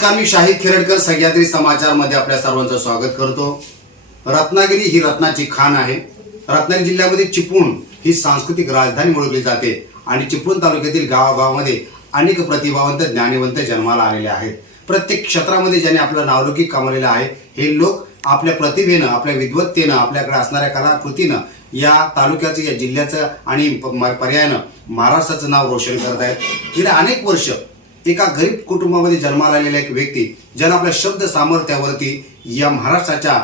नमस्कार मी शाहिद खेरडकर सह्याद्री समाचारमध्ये आपल्या सर्वांचं स्वागत करतो. रत्नागिरी ही रत्नाची खाण आहे. रत्नागिरी जिल्ह्यामध्ये चिपळूण ही सांस्कृतिक राजधानी ओळखली जाते आणि चिपळूण तालुक्यातील गावागावामध्ये अनेक प्रतिभावंत ज्ञानीवंत जन्माला आलेले आहेत. प्रत्येक क्षेत्रामध्ये ज्यांनी आपलं नावलौकिक कमावलेलं आहे हे लोक आपल्या प्रतिभेनं आपल्या विद्वत्तेनं आपल्याकडे असणाऱ्या कलाकृतीनं या तालुक्याचं या जिल्ह्याचं आणि प- पर्यायानं महाराष्ट्राचं नाव रोशन करत आहेत गेल्या अनेक वर्ष एका गरीब कुटुंबामध्ये जन्माला आलेला एक व्यक्ती ज्यानं आपल्या शब्द सामर्थ्यावरती या महाराष्ट्राच्या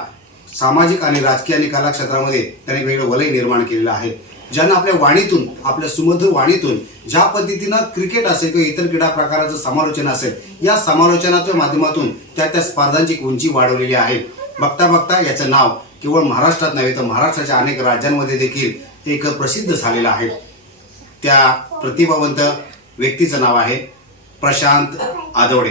सामाजिक आणि राजकीय आणि कला क्षेत्रामध्ये त्याने वेगळं वलय निर्माण केलेलं आहे. ज्यानं आपल्या वाणीतून आपल्या सुमधुर वाणीतून ज्या पद्धतीनं क्रिकेट असेल किंवा इतर क्रीडा प्रकाराचं समालोचन असेल या समालोचनाच्या माध्यमातून त्या त्या स्पर्धांची उंची वाढवलेली आहे. बघता बघता याचं नाव केवळ महाराष्ट्रात नव्हे तर महाराष्ट्राच्या अनेक राज्यांमध्ये देखील एक प्रसिद्ध झालेलं आहे. त्या प्रतिभावंत व्यक्तीचं नाव आहे प्रशांत आदवडे.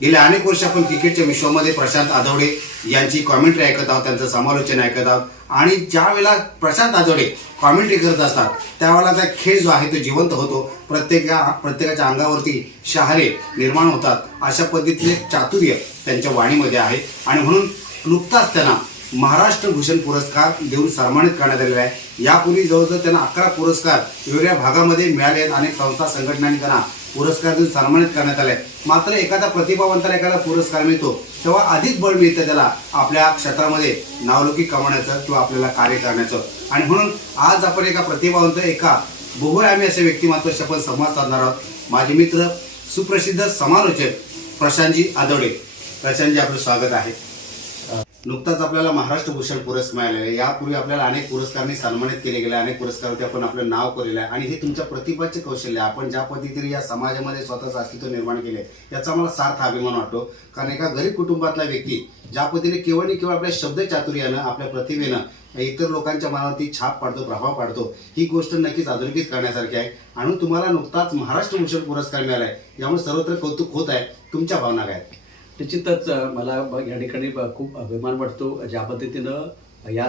गेल्या अनेक वर्ष आपण क्रिकेटच्या विश्वामध्ये प्रशांत आदवडे यांची कॉमेंट्री ऐकत आहोत त्यांचं समालोचन ऐकत आहोत. आणि ज्या वेळेला प्रशांत आदवडे कॉमेंट्री करत असतात त्यावेळेला त्या खेळ जो आहे तो जिवंत होतो. प्रत्येका प्रत्येकाच्या अंगावरती शहारे निर्माण होतात. अशा पद्धतीने चातुर्य त्यांच्या वाणीमध्ये आहे. आणि म्हणून नुकताच त्यांना महाराष्ट्र भूषण पुरस्कार देऊन सन्मानित करण्यात आलेला आहे. यापूर्वी जवळजवळ त्यांना अकरा पुरस्कार वेगवेगळ्या भागामध्ये मिळाले आहेत. अनेक संस्था संघटनांनी त्यांना पुरस्कार देऊन सन्मानित करण्यात आले मात्र एखादा प्रतिभावंताला एखादा पुरस्कार मिळतो तेव्हा अधिक बळ मिळतं त्याला आपल्या क्षेत्रामध्ये नावलौकिक कमावण्याचं किंवा आपल्याला कार्य करण्याचं. आणि म्हणून आज आपण एका प्रतिभावंत एका बहुआयामी असे व्यक्तिमत्वाशी आपण संवाद साधणार आहोत. माझे मित्र सुप्रसिद्ध समालोचक प्रशांतजी आदवडे. प्रशांतजी आपलं स्वागत आहे. नुकताच आपल्याला महाराष्ट्र भूषण पुरस्कार मिळालेला. आहे यापूर्वी आपल्याला अनेक पुरस्कारांनी सन्मानित केले गेले अनेक पुरस्कारावरती आपण आपलं नाव केलेलं आहे. आणि हे तुमच्या प्रतिभाचे कौशल्य आहे. आपण ज्या पद्धतीने या समाजामध्ये स्वतःचं अस्तित्व निर्माण केले याचा मला सार्थ अभिमान वाटतो. कारण एका गरीब कुटुंबातला व्यक्ती ज्या पद्धतीने केवळ आणि केवळ आपल्या शब्द चातुर्यानं आपल्या प्रतिभेनं इतर लोकांच्या मनावरती छाप पाडतो प्रभाव पाडतो ही गोष्ट नक्कीच अधोरेखित करण्यासारखी आहे. आणि तुम्हाला नुकताच महाराष्ट्र भूषण पुरस्कार मिळाला आहे यामुळे सर्वत्र कौतुक होत आहे. तुमच्या भावना काय आहेत? निश्चितच मला या ठिकाणी खूप अभिमान वाटतो ज्या पद्धतीनं या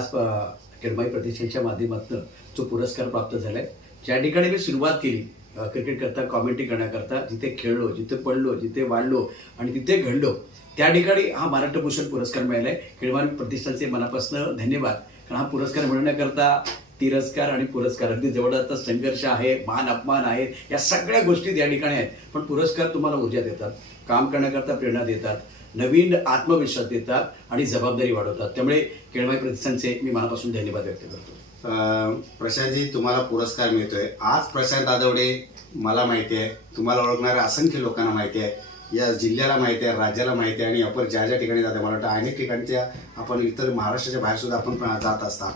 किरमाई प्रतिष्ठानच्या माध्यमातून जो पुरस्कार प्राप्त झालाय. ज्या ठिकाणी मी सुरुवात केली क्रिकेटकरता क्रिकेट करता कॉमेंट्री करण्याकरता जिथे खेळलो जिथे पडलो जिथे वाढलो आणि तिथे घडलो त्या ठिकाणी हा महाराष्ट्र भूषण पुरस्कार मिळालाय. खेळवान प्रतिष्ठानचे मनापासून धन्यवाद. कारण हा पुरस्कार मिळवण्याकरता तिरस्कार आणि पुरस्कार. अगदी आता संघर्ष आहे मान अपमान आहे या सगळ्या गोष्टी या ठिकाणी आहेत. पण पुरस्कार तुम्हाला ऊर्जा देतात काम करण्याकरता प्रेरणा देतात नवीन आत्मविश्वास देतात आणि जबाबदारी वाढवतात. त्यामुळे केळमाई प्रतिष्ठानचे मी मनापासून धन्यवाद व्यक्त करतो. अं, प्रशांतजी तुम्हाला पुरस्कार मिळतोय. आज प्रशांत आदवडे मला माहिती आहे तुम्हाला ओळखणाऱ्या असंख्य लोकांना माहिती आहे. या जिल्ह्याला माहिती आहे राज्याला माहिती आहे आणि आपण ज्या ज्या ठिकाणी जाते मला वाटतं अनेक ठिकाणच्या आपण इतर महाराष्ट्राच्या बाहेर सुद्धा आपण जात असता.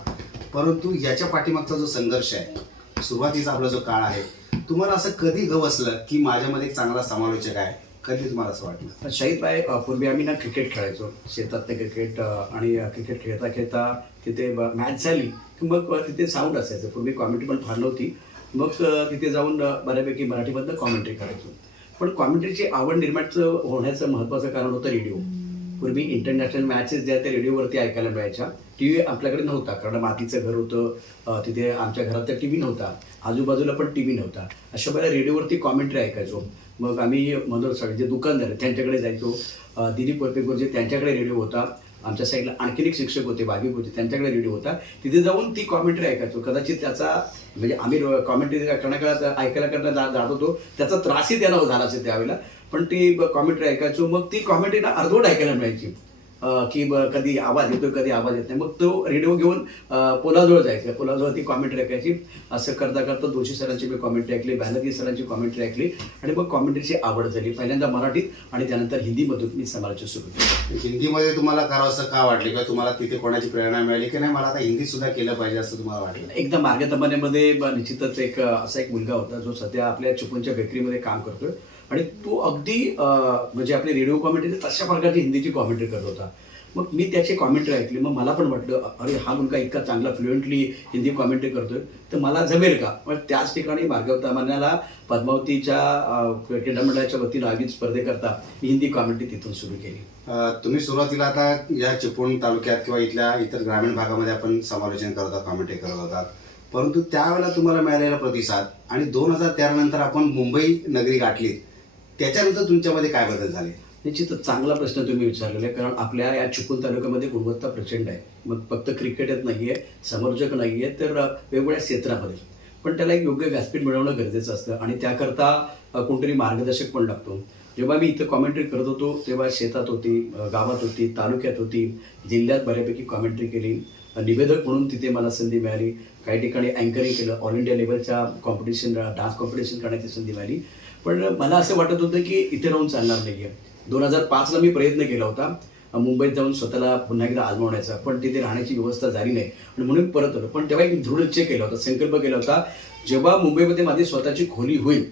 परंतु याच्या पाठीमागचा जो संघर्ष आहे सुरुवातीचा आपला जो काळ आहे तुम्हाला असं कधी गवसलं की माझ्यामध्ये एक चांगला समालोचक आहे? कधी तुम्हाला असं वाटलं? शाहीद भाई पूर्वी आम्ही ना क्रिकेट खेळायचो. शेतात क्रिकेट आणि क्रिकेट खेळता खेळता तिथे मॅच झाली की मग तिथे साऊंड असायचं. पूर्वी कॉमेंट्री पण फार नव्हती. मग तिथे जाऊन बऱ्यापैकी मराठीमधनं कॉमेंट्री करायचो. पण कॉमेंट्रीची आवड निर्माण होण्याचं महत्त्वाचं कारण होतं रेडिओ. पूर्वी इंटरनॅशनल मॅचेस ज्या त्या रेडिओवरती ऐकायला मिळायच्या टी व्ही आपल्याकडे नव्हता. कारण मातीचं घर होतं तिथे आमच्या घरात तर टी व्ही नव्हता. आजूबाजूला पण टी व्ही नव्हता. अशा वेळेला रेडिओवरती कॉमेंट्री ऐकायचो. मग आम्ही मनोहर सगळे जे दुकानदार त्यांच्याकडे जायचो. दिलीप वरपेकर जे त्यांच्याकडे रेडिओ होता. आमच्या साईडला आणखीन एक शिक्षक होते भाविक होते त्यांच्याकडे रेडिओ होता. तिथे जाऊन ती कॉमेंट्री ऐकायचो. कदाचित त्याचा म्हणजे आम्ही कॉमेंट्री कणाकळा ऐकायला करणं जा- जात होतो. त्याचा त्रासही त्याला झाला असेल त्यावेळेला. पण ती कॉमेंट्री ऐकायचो. मग ती कॉमेंट्री ना अर्धवट ऐकायला मिळायची. की कधी आवाज येतो कधी आवाज येत नाही. मग तो रेडिओ घेऊन पोलाजवळ जायचा. पोलाजवळ ती कॉमेंट्री ऐकायची. असं करता करता दोषी सरांची मी कॉमेंट्री ऐकली बॅनर्जी सरांची कॉमेंट्री ऐकली आणि मग कॉमेंट्रीची आवड झाली. पहिल्यांदा मराठीत आणि त्यानंतर हिंदीमधून मी समालोचन सुरू केलं. हिंदीमध्ये तुम्हाला करावंसं का वाटले किंवा तुम्हाला तिथे कोणाची प्रेरणा मिळाली की नाही? मला आता हिंदी सुद्धा केलं पाहिजे असं तुम्हाला वाटलं. एकदा मार्गदर्शनामध्ये ब- निश्चितच एक असा एक मुलगा होता जो सध्या आपल्या चिपळूणच्या बेकरीमध्ये काम करतोय. आणि तो अगदी म्हणजे आपली रेडिओ कॉमेंट्री तशा प्रकारची हिंदीची कॉमेंट्री करत होता. मग मी त्याची कॉमेंट्री ऐकली मग मला पण वाटलं अरे हा मुलगा इतका चांगला फ्लुएंटली हिंदी कॉमेंट्री करतोय तर मला जमेल का? पण त्याच ठिकाणी मार्गदर्शनाला पद्मावतीच्या क्रीडा मंडळाच्या वतीनं आयोजित स्पर्धेकरता मी हिंदी कॉमेंट्री तिथून सुरू केली. तुम्ही सुरुवातीला आता या चिपळूण तालुक्यात किंवा इथल्या इतर ग्रामीण भागामध्ये आपण समालोचन करत आहोत कॉमेंट्री करत होतात परंतु त्यावेळेला तुम्हाला मिळालेला प्रतिसाद आणि दोन हजार तेरा नंतर आपण मुंबई नगरी गाठली त्याच्यानंतर तुमच्यामध्ये काय बदल झाले? निश्चितच चांगला प्रश्न तुम्ही विचारलेला आहे कारण आपल्या या चिपळूण तालुक्यामध्ये गुणवत्ता प्रचंड आहे. मग फक्त क्रिकेटच नाही आहे समर्जक नाही आहे तर वेगवेगळ्या क्षेत्रामध्ये. पण त्याला एक योग्य व्यासपीठ मिळवणं गरजेचं असतं. आणि त्याकरता कोणतरी मार्गदर्शक पण लागतो. जेव्हा मी इथं कॉमेंट्री करत होतो तेव्हा शेतात होती गावात होती तालुक्यात होती जिल्ह्यात बऱ्यापैकी कॉमेंट्री केली. निवेदक म्हणून तिथे मला संधी मिळाली. काही ठिकाणी अँकरिंग केलं. ऑल इंडिया लेवलच्या कॉम्पिटिशन डान्स कॉम्पिटिशन करण्याची संधी मिळाली. पण मला असं वाटत होतं की इथे राहून चालणार नाही आहे दोन हजार पाचला मी प्रयत्न केला होता मुंबईत जाऊन स्वतःला पुन्हा एकदा आजमावण्याचा पण तिथे राहण्याची व्यवस्था झाली नाही. आणि म्हणून परत आलो. पण तेव्हा एक दृढ निश्चय केला होता संकल्प केला होता जेव्हा मुंबईमध्ये माझी स्वतःची खोली होईल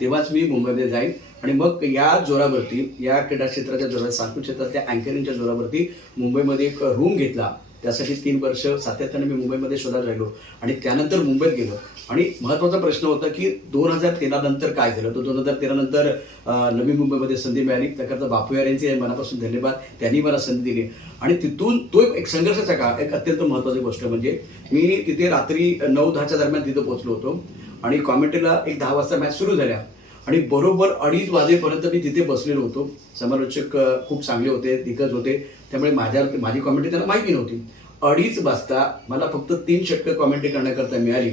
तेव्हाच मी मुंबईमध्ये जाईन. आणि मग या जोरावरती या क्रीडा क्षेत्राच्या जोरावर सांस्कृतिक क्षेत्रातल्या अँकरिंगच्या जोरावरती मुंबईमध्ये एक रूम घेतला. त्यासाठी तीन वर्ष सातत्याने मी मुंबईमध्ये शोधायला राहिलो. आणि त्यानंतर मुंबईत गेलो. आणि महत्त्वाचा प्रश्न होता की दोन हजार तेरा नंतर काय झालं? तर दोन हजार तेरा नंतर नवी मुंबईमध्ये संधी मिळाली. त्याकरता बापू यार यांचे मनापासून धन्यवाद. त्यांनी मला संधी दिली. आणि तिथून तो एक- संघर्षाचा काळ एक अत्यंत महत्त्वाची गोष्ट म्हणजे मी तिथे रात्री नऊ दहाच्या दरम्यान तिथं पोहोचलो होतो. आणि कॉमेंट्रीला एक दहा वाजता मॅच सुरू झाल्या. आणि बरोबर अडीच वाजेपर्यंत मी तिथे बसलेलो होतो. समालोचक खूप चांगले होते दिग्गज होते. त्यामुळे माझ्या माझी कॉमेंट्री त्यांना माहिती नव्हती. अडीच वाजता मला फक्त तीन षटकं कॉमेंट्री करण्याकरता मिळाली.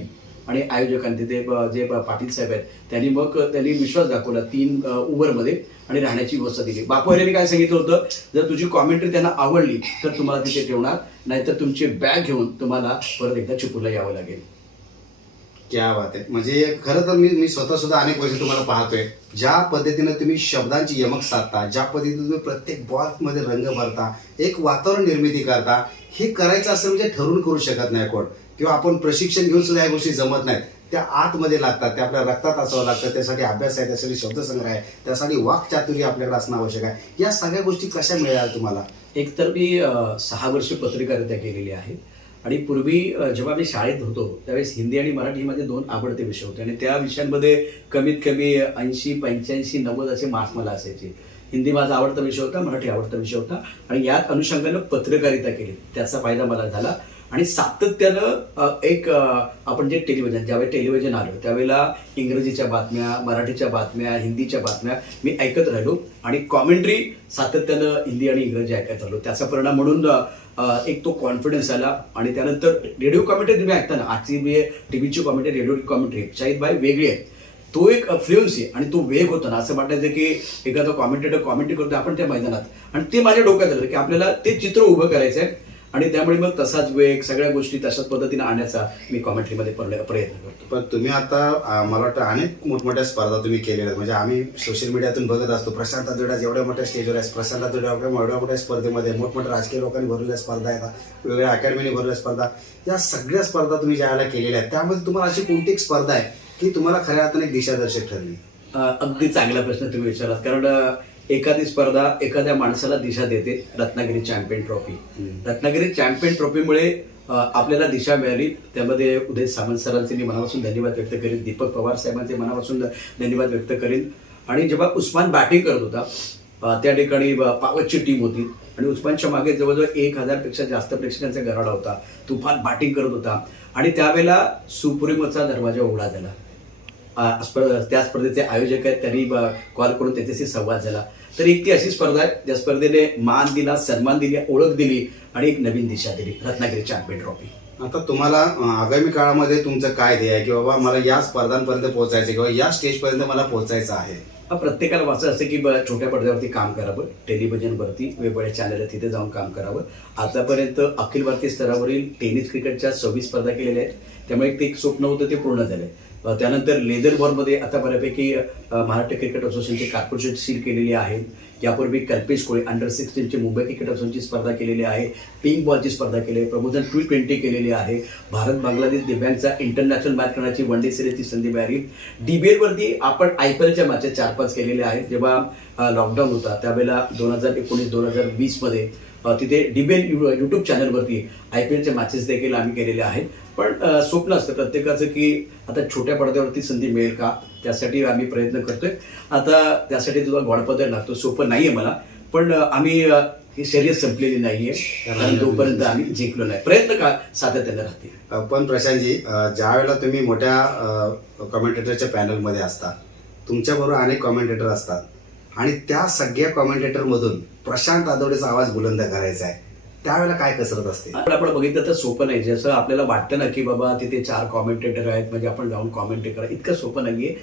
आणि आयोजकांनी तिथे जे पाटील साहेब आहेत त्यांनी मग त्यांनी विश्वास दाखवला तीन उबरमध्ये ओव्हरमध्ये आणि राहण्याची व्यवस्था दिली. बापू यांनी काय सांगितलं होतं? जर तुझी कॉमेंट्री त्यांना आवडली तर तुम्हाला तिथे ठेवणार. नाहीतर तुमची बॅग घेऊन तुम्हाला परत एकदा चिपूरला यावं लागेल. क्या बात आहे म्हणजे खरं तर मी मी स्वतः सुद्धा अनेक वर्ष तुम्हाला पाहतोय ज्या पद्धतीनं तुम्ही शब्दांची यमक साधता ज्या पद्धतीने तुम्ही प्रत्येक बॉलमध्ये रंग भरता एक वातावरण निर्मिती करता हे करायचं असं म्हणजे ठरवून करू शकत नाही कोण. किंवा आपण प्रशिक्षण घेऊन सुद्धा या गोष्टी जमत नाहीत. त्या आतमध्ये लागतात त्या आपल्या रक्तात असावं लागतं त्यासाठी अभ्यास आहे त्यासाठी शब्दसंग्रह आहे त्यासाठी वाक्चातुर्य आपल्याकडे असणं आवश्यक आहे. या सगळ्या गोष्टी कशा मिळाल्या तुम्हाला? एक तर मी सहा वर्ष पत्रकारिता केलेली आहे. आणि पूर्वी जेव्हा मी शाळेत होतो त्यावेळेस हिंदी आणि मराठी माझे दोन आवडते विषय होते. आणि त्या विषयांमध्ये कमीत कमी ऐंशी पंच्याऐंशी नव्वद असे मार्क्स मला असायचे. हिंदी माझा आवडता विषय होता मराठी आवडता विषय होता. आणि यात अनुषंगानं पत्रकारिता केली. त्याचा फायदा मला झाला. आणि सातत्यानं एक आपण जे टेलिव्हिजन ज्यावेळी टेलिव्हिजन आलो त्यावेळेला इंग्रजीच्या बातम्या मराठीच्या बातम्या हिंदीच्या बातम्या मी ऐकत राहिलो. आणि कॉमेंट्री सातत्यानं हिंदी आणि इंग्रजी ऐकत राहिलो. त्याचा परिणाम म्हणून एक तो कॉन्फिडन्स आला आणि त्यानंतर रेडिओ कॉमेंट्री तुम्ही ऐकता ना आजची मी टीव्हीची कॉमेंट्री रेडिओ कॉमेंट्री शाहिद भाई वेगळी आहे तो एक फ्लुएन्सी आणि तो वेग होता ना असं वाटायचं की एखादा कॉमेंटेटर कॉमेंट्री करतो आपण त्या मैदानात. आणि ते माझ्या डोक्यात आलं की आपल्याला ते चित्र उभं करायचं आहे आणि त्यामुळे मग तसाच वेग सगळ्या गोष्टी तशाच पद्धतीने आणण्याचा मी कॉमेंट्रीमध्ये प्रयत्न करतो. पण तुम्ही आता मला वाटतं अनेक मोठमोठ्या स्पर्धा तुम्ही केलेल्या आहेत. म्हणजे आम्ही सोशल मीडियातून बघत असतो प्रशांत जोड्या एवढ्या मोठ्या स्टेजवर आहे प्रशांत जोड्या एवढ्या मोठ्या स्पर्धेमध्ये मोठमोठ्या राजकीय लोकांनी भरलेल्या स्पर्धा आहेत वेगवेगळ्या अकॅडमीने भरलेल्या स्पर्धा. या सगळ्या स्पर्धा तुम्ही ज्या वेळेला केलेल्या आहेत त्यामध्ये तुम्हाला अशी कोणती एक स्पर्धा आहे की तुम्हाला खऱ्या अर्थाने दिशादर्शक ठरली? अगदी चांगला प्रश्न तुम्ही विचारलात. कारण एखादी स्पर्धा एखाद्या माणसाला दिशा देते Ratnagiri champion trophy. Ratnagiri champion ट्रॉफीमुळे आपल्याला दिशा मिळाली. त्यामध्ये उदय सामंत सरांचे मी मनापासून धन्यवाद व्यक्त करेन. दीपक पवार साहेबांचे मनापासून धन्यवाद व्यक्त करेन. आणि जेव्हा उस्मान बॅटिंग करत होता त्या ठिकाणी पावतची टीम होती. आणि उस्मानच्या मागे जवळजवळ एक हजारपेक्षा जास्त प्रेक्षकांचा गराडा होता. तुफान बॅटिंग करत होता. आणि त्यावेळेला सुप्रीमचा दरवाजा उघडा झाला. स्पर्धा त्या स्पर्धेचे आयोजक आहेत. त्यांनी कॉल करून त्याच्याशी संवाद झाला. तर एक ती अशी स्पर्धा आहे ज्या स्पर्धेने मान दिला सन्मान दिली ओळख दिली आणि एक नवीन दिशा दिली रत्नागिरी चॅम्पियन ट्रॉफी. आता तुम्हाला आगामी काळामध्ये तुमचं काय ध्येय आहे? की बाबा मला या स्पर्धांपर्यंत पोहोचायचं किंवा या स्टेजपर्यंत मला पोहोचायचं आहे? हा प्रत्येकाला वाचत असते की छोट्या पडद्यावरती काम करावं टेलिव्हिजनवरती वेगवेगळ्या चॅनल तिथे जाऊन काम करावं. आतापर्यंत अखिल भारतीय स्तरावरील टेनिस क्रिकेटच्या सव्वीस स्पर्धा केलेल्या आहेत. त्यामुळे ते एक स्वप्न होतं ते पूर्ण झालंय. अ, त्यानंतर लेदर बॉलमध्ये आता बऱ्यापैकी महाराष्ट्र क्रिकेट असोसिएशनची कॉर्पोरेशन सील केलेली आहे यापूर्वी कल्पेश कोळी अंडर सिक्स्टीनची मुंबई क्रिकेट असोसिएशनची स्पर्धा केलेली आहे. पिंक बॉलची स्पर्धा केली आहे. प्रबोधन टी ट्वेंटी केलेली आहे. भारत बांगलादेश दिव्यांगचा इंटरनॅशनल मॅच करण्याची वन डे सिरीजची संधी मिळाली. डीबीएलवरती आपण आय पी एलच्या मॅचेस चार पाच केलेल्या आहेत. जेव्हा लॉकडाऊन होता त्यावेळेला दोन हजार एकोणीस दोन हजार वीसमध्ये तिथे डीबीएल यूट्यूब चॅनलवरती आय पी एलच्या मॅचेस देखील आम्ही केलेल्या आहेत. पण स्वप्न असतं प्रत्येकाचं की आता छोट्या पडद्यावरती संधी मिळेल का? त्यासाठी आम्ही प्रयत्न करतोय. आता त्यासाठी तुझा गॉडपदर लागतो सोपं नाही आहे मला. पण आम्ही ही शर्यत संपलेली नाहीये. कारण तोपर्यंत आम्ही जिंकलो नाही. प्रयत्न का सातत्याने राहतील? अं, पण प्रशांतजी ज्या वेळेला तुम्ही मोठ्या कमेंटेटरच्या पॅनलमध्ये असता तुमच्याबरोबर अनेक कॉमेंटेटर असतात. आणि त्या सगळ्या कॉमेंटेटरमधून प्रशांत आदवडेचा आवाज बुलंद करायचा आहे. त्यावेळेला काय कसरत असते? आपण आपण बघितलं तर सोपं नाही. जसं आपल्याला वाटतं ना की बाबा तिथे चार कॉमेंटेटर आहेत म्हणजे आपण जाऊन कॉमेंटेट करा. इतकं सोपं नाहीये.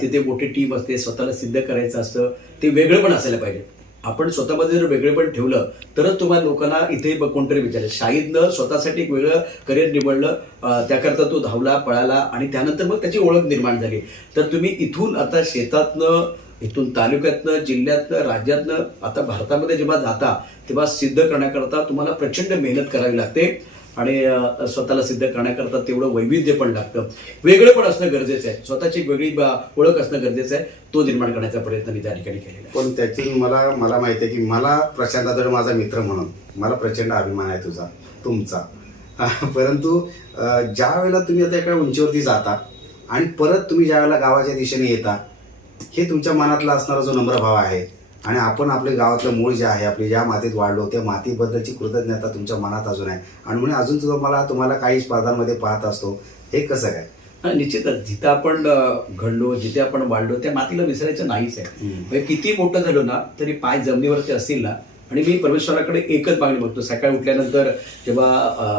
तिथे मोठी टीम असते स्वतःला सिद्ध करायचं असतं. ते वेगळं पण असायला पाहिजे. आपण स्वतःमध्ये जर वेगळे पण ठेवलं तरच तुम्हाला लोकांना इथे कोणतरी विचारेल. शाहीदनं स्वतःसाठी एक वेगळं करिअर निवडलं. त्याकरता तो धावला पळाला आणि त्यानंतर मग त्याची ओळख निर्माण झाली. तर तुम्ही इथून आता शेतातनं इथून तालुक्यातनं जिल्ह्यातनं राज्यातनं आता भारतामध्ये जेव्हा जाता तेव्हा सिद्ध करण्याकरता तुम्हाला प्रचंड मेहनत करावी लागते. आणि स्वतःला सिद्ध करण्याकरता तेवढं वैविध्य पण लागतं. वेगळं पण असणं गरजेचं आहे. स्वतःची वेगळी बा- ओळख असणं गरजेचं आहे. तो निर्माण करण्याचा प्रयत्न मी त्या ठिकाणी केलेला पण त्याची मला मला माहिती आहे की मला प्रशांत आदळ माझा मित्र म्हणून मला प्रचंड अभिमान आहे तुझा तुमचा. परंतु ज्या वेळेला तुम्ही आता एका उंचीवरती जाता आणि परत तुम्ही ज्या वेळेला गावाच्या दिशेने येता हे तुमच्या मनातला असणारा जो नम्र भाव आहे आणि आपण आपल्या गावातलं मूळ जे आहे आपली ज्या मातीत वाढलो त्या मातीबद्दलची कृतज्ञता तुमच्या मनात अजून आहे. आणि म्हणून अजून सुद्धा मला तुम्हाला काही स्पर्धांमध्ये पाहत असतो. हे कसं काय? निश्चितच. जिथं आपण घडलो जिथे आपण वाढलो त्या मातीला विसरायचं नाहीच आहे. म्हणजे किती मोठं झालो ना तरी पाय जमिनीवरती असतील ना आणि मी परमेश्वराकडे एकच मागणी बघतो. सकाळी उठल्यानंतर जेव्हा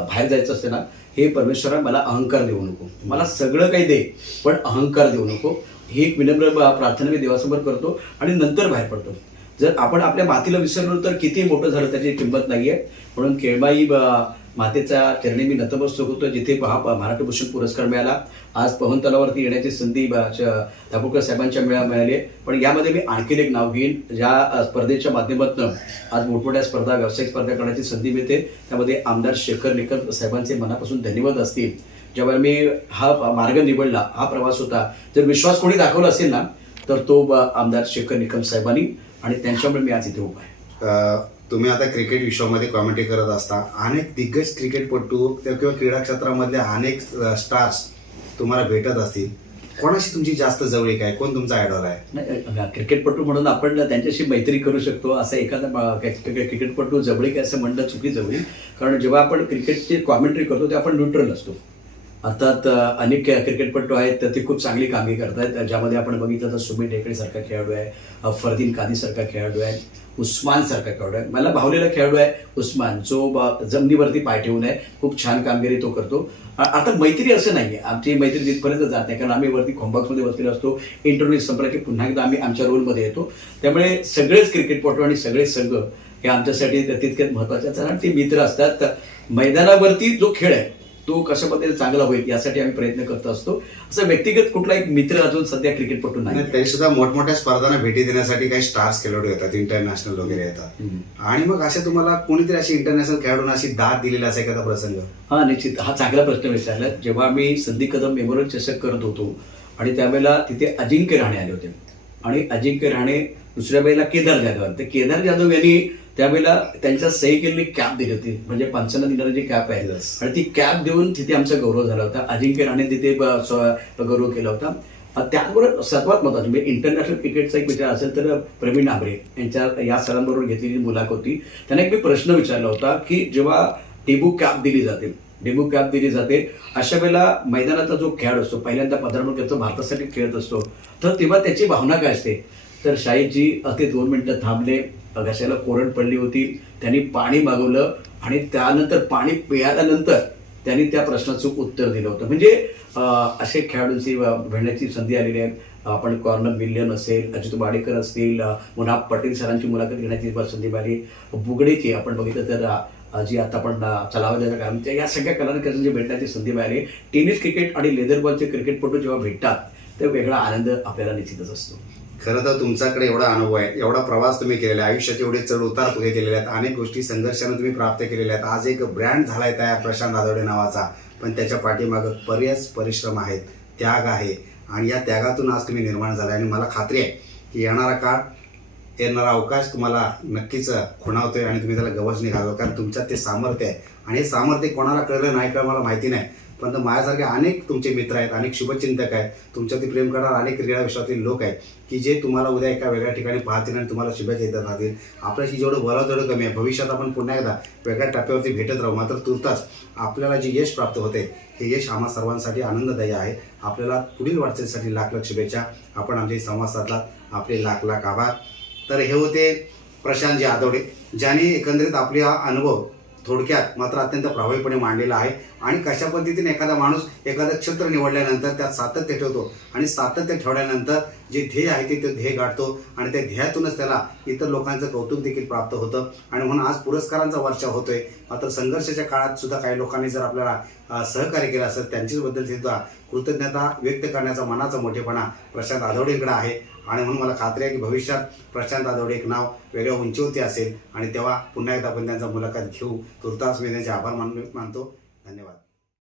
बाहेर जायचं असतं ना हे परमेश्वरा मला अहंकार देऊ नको. मला सगळं काही दे पण अहंकार देऊ नको. ही एक विनम्र प्रार्थना मी देवासमोर करतो आणि नंतर बाहेर पडतो. जर आपण आपल्या मातीला विसरलो तर किती मोठं झालं त्याची किंमत नाही आहे म्हणून केळबाई ब- चरणी मी नतमस्तक होतो. जिथे पहा महाराष्ट्र भूषण पुरस्कार मिळाला. आज पवन तलावरती येण्याची संधी दाभोळकर साहेबांच्या मिळा मिळाली आहे. पण यामध्ये मी आणखीन एक नाव घेईन. ज्या स्पर्धेच्या माध्यमातून आज मोठमोठ्या स्पर्धा व्यावसायिक स्पर्धा करण्याची संधी मिळते. त्यामध्ये आमदार शेखर लेकर साहेबांचे मनापासून धन्यवाद असतील. जेव्हा मी हा मार्ग निवडला हा प्रवास होता. जर विश्वास कोणी दाखवला असेल ना तर तो ब- आमदार शेखर निकम साहेबांनी आणि त्यांच्यामुळे मी आज इथे उभा आहे. तुम्ही आता क्रिकेट विश्वामध्ये कॉमेंट्री करत असता. अनेक दिग्गज क्रिकेटपटू त्या किंवा क्रीडा क्षेत्रामधले अनेक स्टार्स तुम्हाला भेटत असतील. कोणाशी तुमची जास्त जवळीक आहे कोण तुमचा आयडॉल आहे? क्रिकेटपटू म्हणून आपण त्यांच्याशी मैत्री करू शकतो. असं एखादा क्रिकेटपटू जवळीक आहे असं म्हणणं चुकीचं होईल. कारण जेव्हा आपण क्रिकेटची कॉमेंट्री करतो तेव्हा आपण न्यूट्रल असतो. अर्थात अनेक क्रिकेटपटू आहेत तर ते खूप चांगली कामगिरी आहेत ज्यामध्ये आपण बघितलं तर सुमित ढेकळेसारखा खेळाडू आहे फरदीन कादीसारखा खेळाडू आहे उस्मानसारखा खेळाडू आहे. मला भावलेला खेळाडू आहे उस्मान जो जमिनीवरती पाय ठेवून आहे. खूप छान कामगिरी तो करतो. आता मैत्री असं नाही आहे आमची मैत्री तिथपर्यंत जात नाही. कारण आम्ही वरती कॉम्बॉक्समध्ये बसलेलो असतो. इंटरव्ह्यू संपला की पुन्हा एकदा आम्ही आमच्या रोलमध्ये येतो. त्यामुळे सगळेच क्रिकेटपटू आणि सगळे संघ हे आमच्यासाठी तितकेच महत्त्वाचे असतात. कारण ते मित्र असतात. मैदानावरती जो खेळ आहे तो कशा पद्धतीने चांगला होईल यासाठी आम्ही प्रयत्न करत असतो. असं व्यक्तिगत कुठला एक मित्र अजून सध्या क्रिकेटपटू नाही. तरी सुद्धा मोठमोठ्या स्पर्धांना भेटी देण्यासाठी काही स्टार्स खेळाडू येतात इंटरनॅशनल वगैरे येतात. आणि मग अशा तुम्हाला कोणीतरी अशी इंटरनॅशनल खेळाडूंना अशी दाद दिलेला असा एखादा प्रसंग? हा निश्चित. हा चांगला प्रश्न विचारला. जेव्हा आम्ही संधी कदम मेमोरियल चषक करत होतो आणि त्यावेळेला तिथे अजिंक्य राहणे आले होते. आणि अजिंक्य राहणे दुसऱ्या वेळेला केदार जाधव आले. तर केदार जाधव यांनी त्यावेळेला त्यांच्या सही केलेली कॅप दिली होती. म्हणजे पंचांना दिणारी जी कॅप आहे. आणि ती कॅप देऊन तिथे आमचा गौरव झाला होता. अजिंक्य राणे तिथे गौरव केला होता. त्याचबरोबर सर्वात महत्वाचं म्हणजे इंटरनॅशनल क्रिकेटचा एक विचार असेल तर प्रवीण आंबरे यांच्या या सरांबरोबर घेतलेली मुलाखत होती. त्यांना एक मी प्रश्न विचारला होता की जेव्हा डेबू कॅप दिली जाते डेबू कॅप दिली जाते अशा वेळेला मैदानाचा जो खेळ असतो पहिल्यांदा पदार्पण करतो भारतासाठी खेळत असतो तर तेव्हा त्याची भावना काय असते? तर शाहीदजी ते दोन मिनिटं थांबले. घशाला कोरड पडली होती. त्यांनी पाणी मागवलं आणि त्यानंतर पाणी पियाल्यानंतर त्यांनी त्या प्रश्नाचं उत्तर दिलं होतं. म्हणजे असे खेळाडूंची भेटण्याची संधी आलेली आहे आपण कॉर्नर मिलियन असेल अजित वाडेकर असतील मुना पटेल सरांची मुलाखत घेण्याची संधी मिळाली. बुगडेची आपण बघितलं तर जी आता आपण चलावल्याचं काम त्या या सगळ्या कलाकारांची भेटण्याची संधी मिळाली. टेनिस क्रिकेट आणि लेदर बॉलचे क्रिकेटपटू जेव्हा भेटतात तर वेगळा आनंद आपल्याला निश्चितच असतो. खरं तर तुमच्याकडे एवढा अनुभव आहे एवढा प्रवास तुम्ही केलेला आहे आयुष्यात एवढे चढ उतार पुढे केलेले आहेत अनेक गोष्टी संघर्षाने तुम्ही प्राप्त केलेल्या आहेत. आज एक ब्रँड झालाय त्या प्रशांत आदवडे नावाचा पण त्याच्या पाठीमागं बरेच परिश्रम आहेत त्याग आहे. आणि या त्यागातून आज तुम्ही निर्माण झाला आणि मला खात्री आहे की येणारा काळ येणारा अवकाश तुम्हाला नक्कीच खुणावतोय आणि तुम्ही त्याला गवसणी घालवा. कारण तुमच्यात ते सामर्थ्य आहे. आणि हे सामर्थ्य कोणाला कळलं नाही कळलं मला माहिती नाही. पण माझ्यासारखे अनेक तुमचे मित्र आहेत अनेक शुभचिंतक आहेत. तुमच्यातील प्रेम करणारे अनेक क्रीडा विश्वातील लोक आहेत की जे तुम्हाला उद्या एका वेगळ्या ठिकाणी पाहतील आणि तुम्हाला शुभेच्छा येतात राहतील. आपल्याशी जेवढं बरं तेवढं कमी आहे. भविष्यात आपण पुन्हा एकदा वेगळ्या टप्प्यावरती भेटत राहू. मात्र तुर्तास आपल्याला जे यश प्राप्त होते हे यश आम्हा सर्वांसाठी आनंददायी आहे. आपल्याला पुढील वाटचालीसाठी लाख लाख शुभेच्छा. आपण आमचे संवाद साधलात. आपले लाख लाख आभार. तर हे होते प्रशांतजी आदवडे ज्याने एकंदरीत आपला अनुभव थोडक्यात मात्र अत्यंत प्रभावीपणे मांडलेला आहे. आणि कशा पद्धतीने एखादा माणूस एखादं क्षेत्र निवडल्यानंतर त्यात सातत्य ठेवतो आणि सातत्य ठेवल्यानंतर जे ध्येय आहे ते ते ध्येय गाठतो आणि त्या ध्येयातूनच त्याला इतर लोकांचं कौतुक देखील प्राप्त होतं. आणि म्हणून आज पुरस्कारांचा वर्षा होतोय. मात्र संघर्षाच्या काळात सुद्धा काही लोकांनी जर आपल्याला सहकार्य केलं असेल त्यांच्याबद्दल सुद्धा कृतज्ञता व्यक्त करण्याचा मनाचा मोठेपणा प्रशांत आदवडेंकडे आहे. आणि म्हणून मला खात्री आहे की भविष्यात प्रशांत आदवडे एक नाव वेगळ्या उंचीवरती असेल आणि तेव्हा पुन्हा एकदा आपण त्यांचा मुलाखत घेऊ. तुर्तास मी त्यांचे आभार मान मानतो. धन्यवाद.